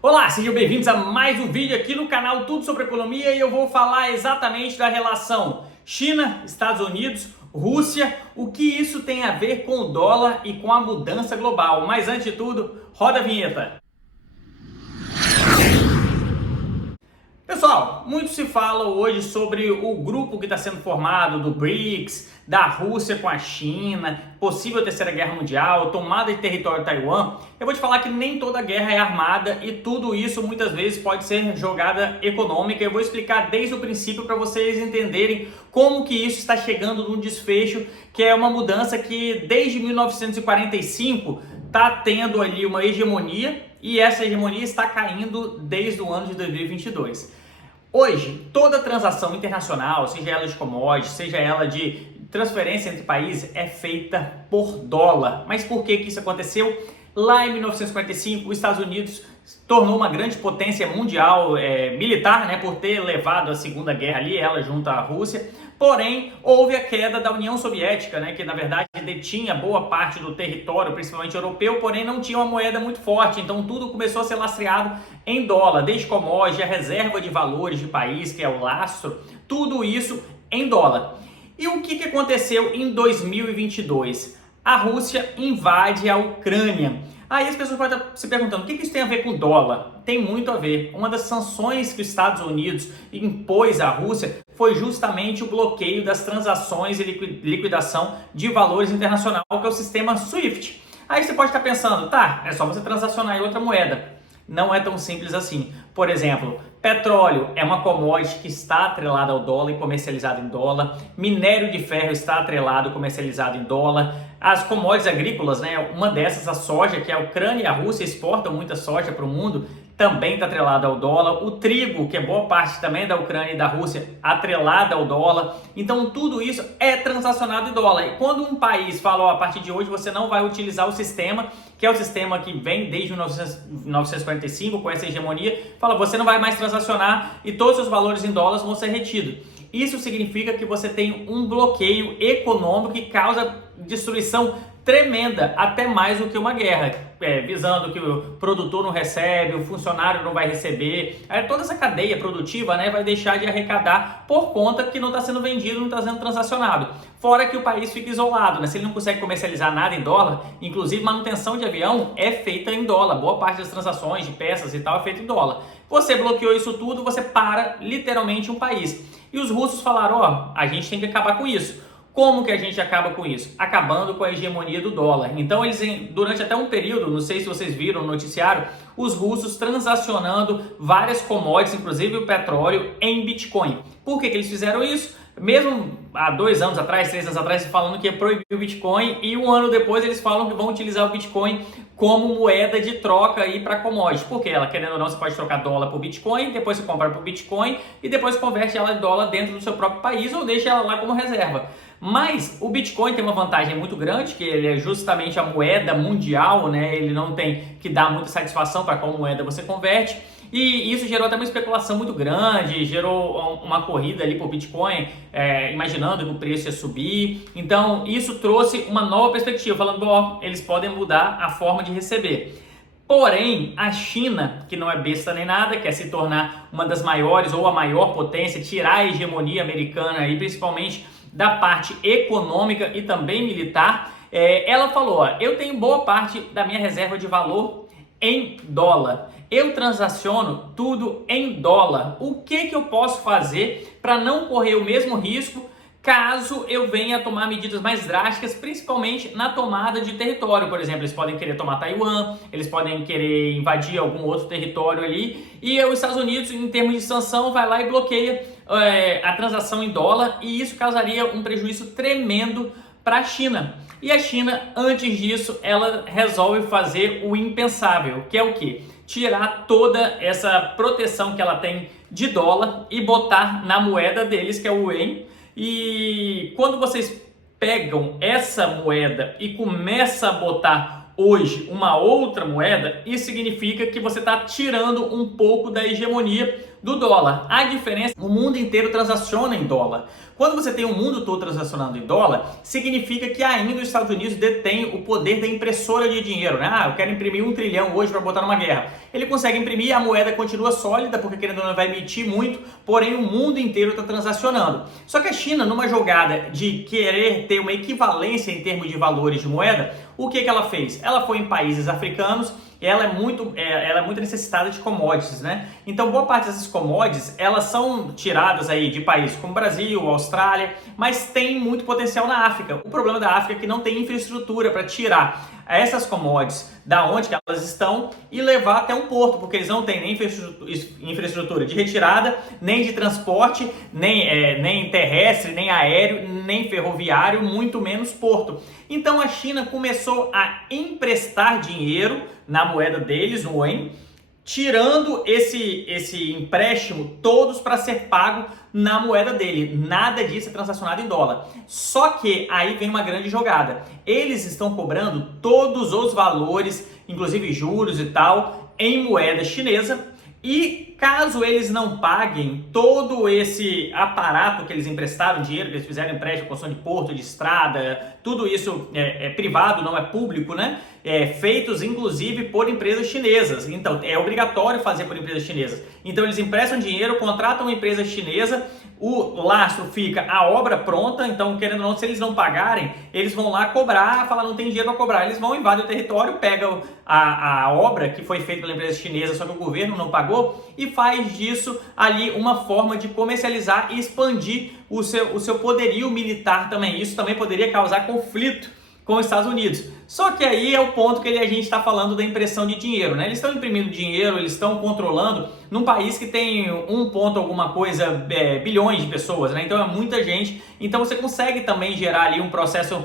Olá, sejam bem-vindos a mais um vídeo aqui no canal Tudo Sobre Economia e eu vou falar exatamente da relação China, Estados Unidos, Rússia, o que isso tem a ver com o dólar e com a mudança global. Mas antes de tudo, roda a vinheta. Pessoal, muito se fala hoje sobre o grupo que está sendo formado do BRICS, da Rússia com a China, possível terceira guerra mundial, tomada de território de Taiwan. Eu vou te falar que nem toda guerra é armada e tudo isso muitas vezes pode ser jogada econômica. Eu vou explicar desde o princípio para vocês entenderem como que isso está chegando num desfecho, que é uma mudança que desde 1945 está tendo ali uma hegemonia e essa hegemonia está caindo desde o ano de 2022. Hoje, toda transação internacional, seja ela de commodities, seja ela de transferência entre países, é feita por dólar. Mas por que isso aconteceu? Lá em 1945, os Estados Unidos tornou uma grande potência mundial militar, né, por ter levado a Segunda Guerra ali, ela junto à Rússia. Porém, houve a queda da União Soviética, né, que na verdade detinha boa parte do território, principalmente europeu, porém não tinha uma moeda muito forte. Então tudo começou a ser lastreado em dólar, desde commodities, a reserva de valores de país, que é o lastro, tudo isso em dólar. E o que aconteceu em 2022? A Rússia invade a Ucrânia. Aí as pessoas podem estar se perguntando, o que isso tem a ver com dólar? Tem muito a ver. Uma das sanções que os Estados Unidos impôs à Rússia foi justamente o bloqueio das transações e liquidação de valores internacional, que é o sistema SWIFT. Aí você pode estar pensando, tá, é só você transacionar em outra moeda. Não é tão simples assim. Por exemplo, petróleo é uma commodity que está atrelada ao dólar e comercializada em dólar. Minério de ferro está atrelado e comercializado em dólar. As commodities agrícolas, né? Uma dessas, a soja, que a Ucrânia e a Rússia exportam muita soja para o mundo, também está atrelada ao dólar. O trigo, que é boa parte também da Ucrânia e da Rússia, atrelada ao dólar. Então tudo isso é transacionado em dólar. E quando um país fala, ó, a partir de hoje você não vai utilizar o sistema, que é o sistema que vem desde 1945 com essa hegemonia, fala, você não vai mais transacionar e todos os valores em dólares vão ser retidos. Isso significa que você tem um bloqueio econômico que causa destruição tremenda, até mais do que uma guerra, visando que o produtor não recebe, o funcionário não vai receber, toda essa cadeia produtiva, né, vai deixar de arrecadar por conta que não está sendo vendido, não está sendo transacionado. Fora que o país fica isolado, né? Se ele não consegue comercializar nada em dólar, inclusive manutenção de avião é feita em dólar, boa parte das transações de peças e tal é feita em dólar. Você bloqueou isso tudo, você para literalmente um país. E os russos falaram, ó, a gente tem que acabar com isso. Como que a gente acaba com isso? Acabando com a hegemonia do dólar. Então eles, durante até um período, não sei se vocês viram no noticiário, os russos transacionando várias commodities, inclusive o petróleo, em Bitcoin. Por que eles fizeram isso? Mesmo há 2 anos atrás, 3 anos atrás, falando que ia proibir o Bitcoin, e um ano depois eles falam que vão utilizar o Bitcoin como moeda de troca aí para commodities. Porque ela, querendo ou não, você pode trocar dólar por Bitcoin, depois você compra por Bitcoin e depois converte ela em dólar dentro do seu próprio país ou deixa ela lá como reserva. Mas o Bitcoin tem uma vantagem muito grande, que ele é justamente a moeda mundial, né? Ele não tem que dar muita satisfação para qual moeda você converte. E isso gerou até uma especulação muito grande, gerou uma corrida ali por Bitcoin, imaginando que o preço ia subir. Então isso trouxe uma nova perspectiva, falando, ó, eles podem mudar a forma de receber. Porém, a China, que não é besta nem nada, quer se tornar uma das maiores ou a maior potência, tirar a hegemonia americana e principalmente da parte econômica e também militar, ela falou, ó, eu tenho boa parte da minha reserva de valor em dólar. Eu transaciono tudo em dólar. O que eu posso fazer para não correr o mesmo risco caso eu venha a tomar medidas mais drásticas, principalmente na tomada de território? Por exemplo, eles podem querer tomar Taiwan, eles podem querer invadir algum outro território ali, e os Estados Unidos, em termos de sanção, vai lá e bloqueia a transação em dólar, e isso causaria um prejuízo tremendo para a China. E a China, antes disso, ela resolve fazer o impensável, que é o quê? Tirar toda essa proteção que ela tem de dólar e botar na moeda deles, que é o Yuan. E quando vocês pegam essa moeda e começam a botar hoje uma outra moeda, isso significa que você está tirando um pouco da hegemonia do dólar. A diferença, o mundo inteiro transaciona em dólar. Quando você tem o mundo todo transacionando em dólar, significa que ainda os Estados Unidos detêm o poder da impressora de dinheiro, né? Eu quero imprimir 1 trilhão hoje para botar numa guerra. Ele consegue imprimir, a moeda continua sólida, porque querendo ou não vai emitir muito, porém o mundo inteiro está transacionando. Só que a China, numa jogada de querer ter uma equivalência em termos de valores de moeda, o que ela fez? Ela foi em países africanos, ela é muito necessitada de commodities, né? Então, boa parte dessas commodities, elas são tiradas aí de países como Brasil, Austrália, mas tem muito potencial na África. O problema da África é que não tem infraestrutura para tirar essas commodities da onde que elas estão e levar até um porto, porque eles não têm nem infraestrutura de retirada, nem de transporte, nem terrestre, nem aéreo, nem ferroviário, muito menos porto. Então a China começou a emprestar dinheiro na moeda deles, o yuan, tirando esse empréstimo todos para ser pago na moeda dele. Nada disso é transacionado em dólar. Só que aí vem uma grande jogada. Eles estão cobrando todos os valores, inclusive juros e tal, em moeda chinesa. E caso eles não paguem todo esse aparato que eles emprestaram, dinheiro que eles fizeram empréstimo, construção de porto, de estrada, tudo isso é privado, não é público, né? Feitos inclusive por empresas chinesas. Então é obrigatório fazer por empresas chinesas. Então eles emprestam dinheiro, contratam uma empresa chinesa, o lastro fica a obra pronta, então querendo ou não, se eles não pagarem, eles vão lá cobrar, falar não tem dinheiro para cobrar, eles vão invadir o território, pegam a obra que foi feita pela empresa chinesa, só que o governo não pagou, e faz disso ali uma forma de comercializar e expandir o seu poderio militar também. Isso também poderia causar conflito com os Estados Unidos. Só que aí é o ponto que a gente está falando da impressão de dinheiro, né? Eles estão imprimindo dinheiro, eles estão controlando num país que tem 1 ponto alguma coisa bilhões de pessoas, né? Então é muita gente. Então você consegue também gerar ali um processo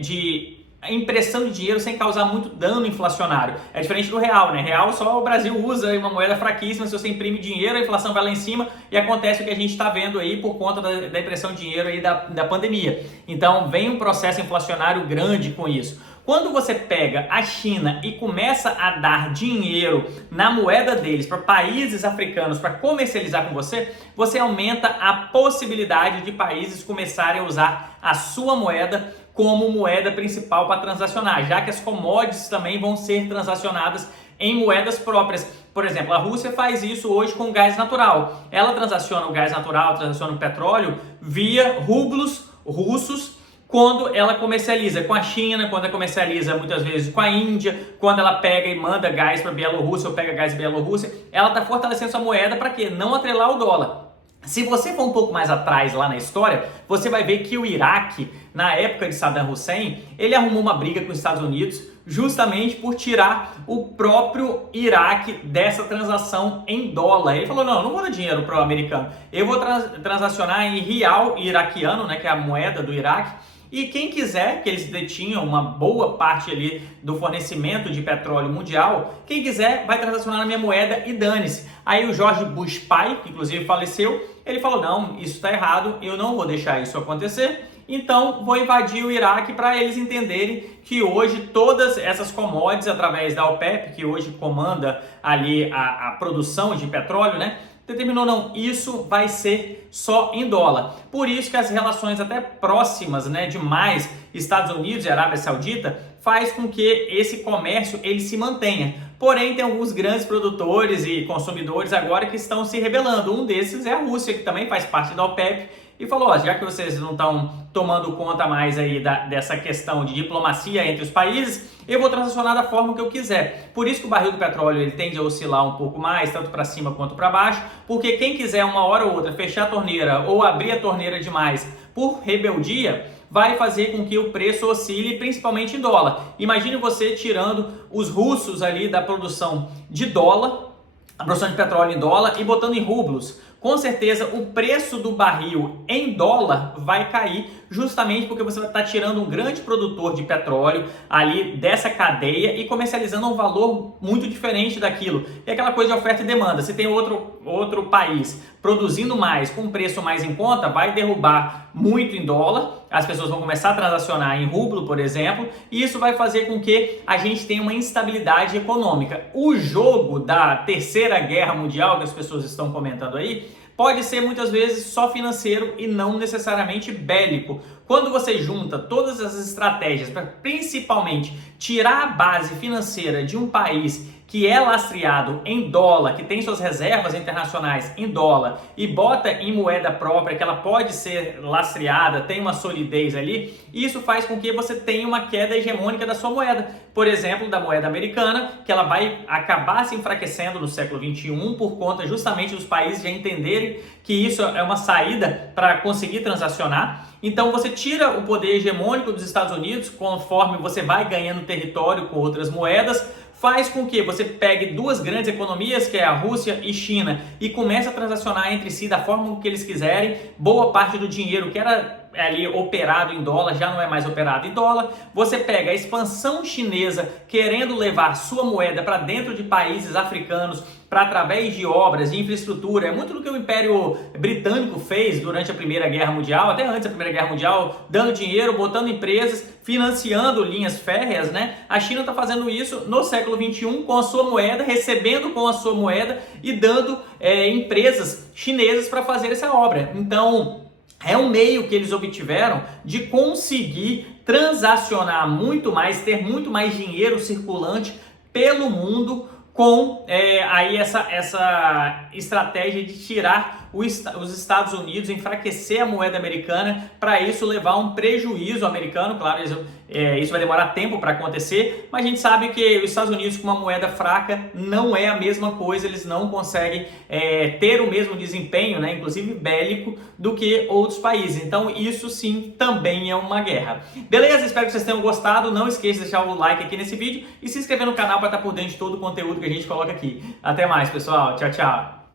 de impressão de dinheiro sem causar muito dano inflacionário. É diferente do real, né? Real só o Brasil usa, uma moeda fraquíssima, se você imprime dinheiro, a inflação vai lá em cima e acontece o que a gente está vendo aí por conta da impressão de dinheiro aí da pandemia. Então vem um processo inflacionário grande com isso. Quando você pega a China e começa a dar dinheiro na moeda deles para países africanos para comercializar com você, você aumenta a possibilidade de países começarem a usar a sua moeda como moeda principal para transacionar, já que as commodities também vão ser transacionadas em moedas próprias. Por exemplo, a Rússia faz isso hoje com gás natural. Ela transaciona o gás natural, transaciona o petróleo via rublos russos, quando ela comercializa com a China, quando ela comercializa muitas vezes com a Índia, quando ela pega e manda gás para a Bielorrússia ou pega gás da Bielorrússia, ela está fortalecendo sua moeda para quê? Não atrelar o dólar. Se você for um pouco mais atrás lá na história, você vai ver que o Iraque, na época de Saddam Hussein, ele arrumou uma briga com os Estados Unidos justamente por tirar o próprio Iraque dessa transação em dólar. Ele falou, não vou dar dinheiro para o americano, eu vou transacionar em real iraquiano, né, que é a moeda do Iraque, e quem quiser, que eles detinham uma boa parte ali do fornecimento de petróleo mundial, quem quiser vai transacionar na minha moeda e dane-se. Aí o George Bush pai, que inclusive faleceu, ele falou, não, isso está errado, eu não vou deixar isso acontecer, então vou invadir o Iraque para eles entenderem que hoje todas essas commodities, através da OPEP, que hoje comanda ali a produção de petróleo, né? Determinou, não, isso vai ser só em dólar. Por isso que as relações até próximas, né, de mais Estados Unidos e Arábia Saudita faz com que esse comércio ele se mantenha. Porém, tem alguns grandes produtores e consumidores agora que estão se rebelando. Um desses é a Rússia, que também faz parte da OPEP, e falou, ó, já que vocês não estão tomando conta mais aí dessa questão de diplomacia entre os países, eu vou transacionar da forma que eu quiser. Por isso que o barril do petróleo ele tende a oscilar um pouco mais, tanto para cima quanto para baixo, porque quem quiser uma hora ou outra fechar a torneira ou abrir a torneira demais por rebeldia, vai fazer com que o preço oscile, principalmente em dólar. Imagine você tirando os russos ali da produção de dólar, a produção de petróleo em dólar, e botando em rublos. Com certeza o preço do barril em dólar vai cair justamente porque você vai estar tirando um grande produtor de petróleo ali dessa cadeia e comercializando a um valor muito diferente daquilo. É aquela coisa de oferta e demanda. Se tem outro país produzindo mais, com um preço mais em conta, vai derrubar muito em dólar, as pessoas vão começar a transacionar em rublo, por exemplo, e isso vai fazer com que a gente tenha uma instabilidade econômica. O jogo da Terceira Guerra Mundial, que as pessoas estão comentando aí, pode ser muitas vezes só financeiro e não necessariamente bélico. Quando você junta todas as estratégias para principalmente tirar a base financeira de um país que é lastreado em dólar, que tem suas reservas internacionais em dólar e bota em moeda própria, que ela pode ser lastreada, tem uma solidez ali, isso faz com que você tenha uma queda hegemônica da sua moeda. Por exemplo, da moeda americana, que ela vai acabar se enfraquecendo no século XXI por conta justamente dos países já entenderem que isso é uma saída para conseguir transacionar. Então você tira o poder hegemônico dos Estados Unidos conforme você vai ganhando território com outras moedas, faz com que você pegue duas grandes economias, que é a Rússia e China, e comece a transacionar entre si da forma que eles quiserem. Boa parte do dinheiro que era ali operado em dólar já não é mais operado em dólar. Você pega a expansão chinesa querendo levar sua moeda para dentro de países africanos para através de obras, de infraestrutura. É muito do que o Império Britânico fez durante a Primeira Guerra Mundial, até antes da Primeira Guerra Mundial, dando dinheiro, botando empresas, financiando linhas férreas, né? A China está fazendo isso no século XXI com a sua moeda, recebendo com a sua moeda e dando empresas chinesas para fazer essa obra. Então, é um meio que eles obtiveram de conseguir transacionar muito mais, ter muito mais dinheiro circulante pelo mundo com aí essa estratégia de tirar os Estados Unidos, enfraquecer a moeda americana, para isso levar um prejuízo americano. Claro, isso vai demorar tempo para acontecer, mas a gente sabe que os Estados Unidos com uma moeda fraca não é a mesma coisa, eles não conseguem ter o mesmo desempenho, né, inclusive bélico, do que outros países. Então isso sim também é uma guerra. Beleza? Espero que vocês tenham gostado. Não esqueça de deixar o like aqui nesse vídeo e se inscrever no canal para estar por dentro de todo o conteúdo que a gente coloca aqui. Até mais, pessoal. Tchau, tchau.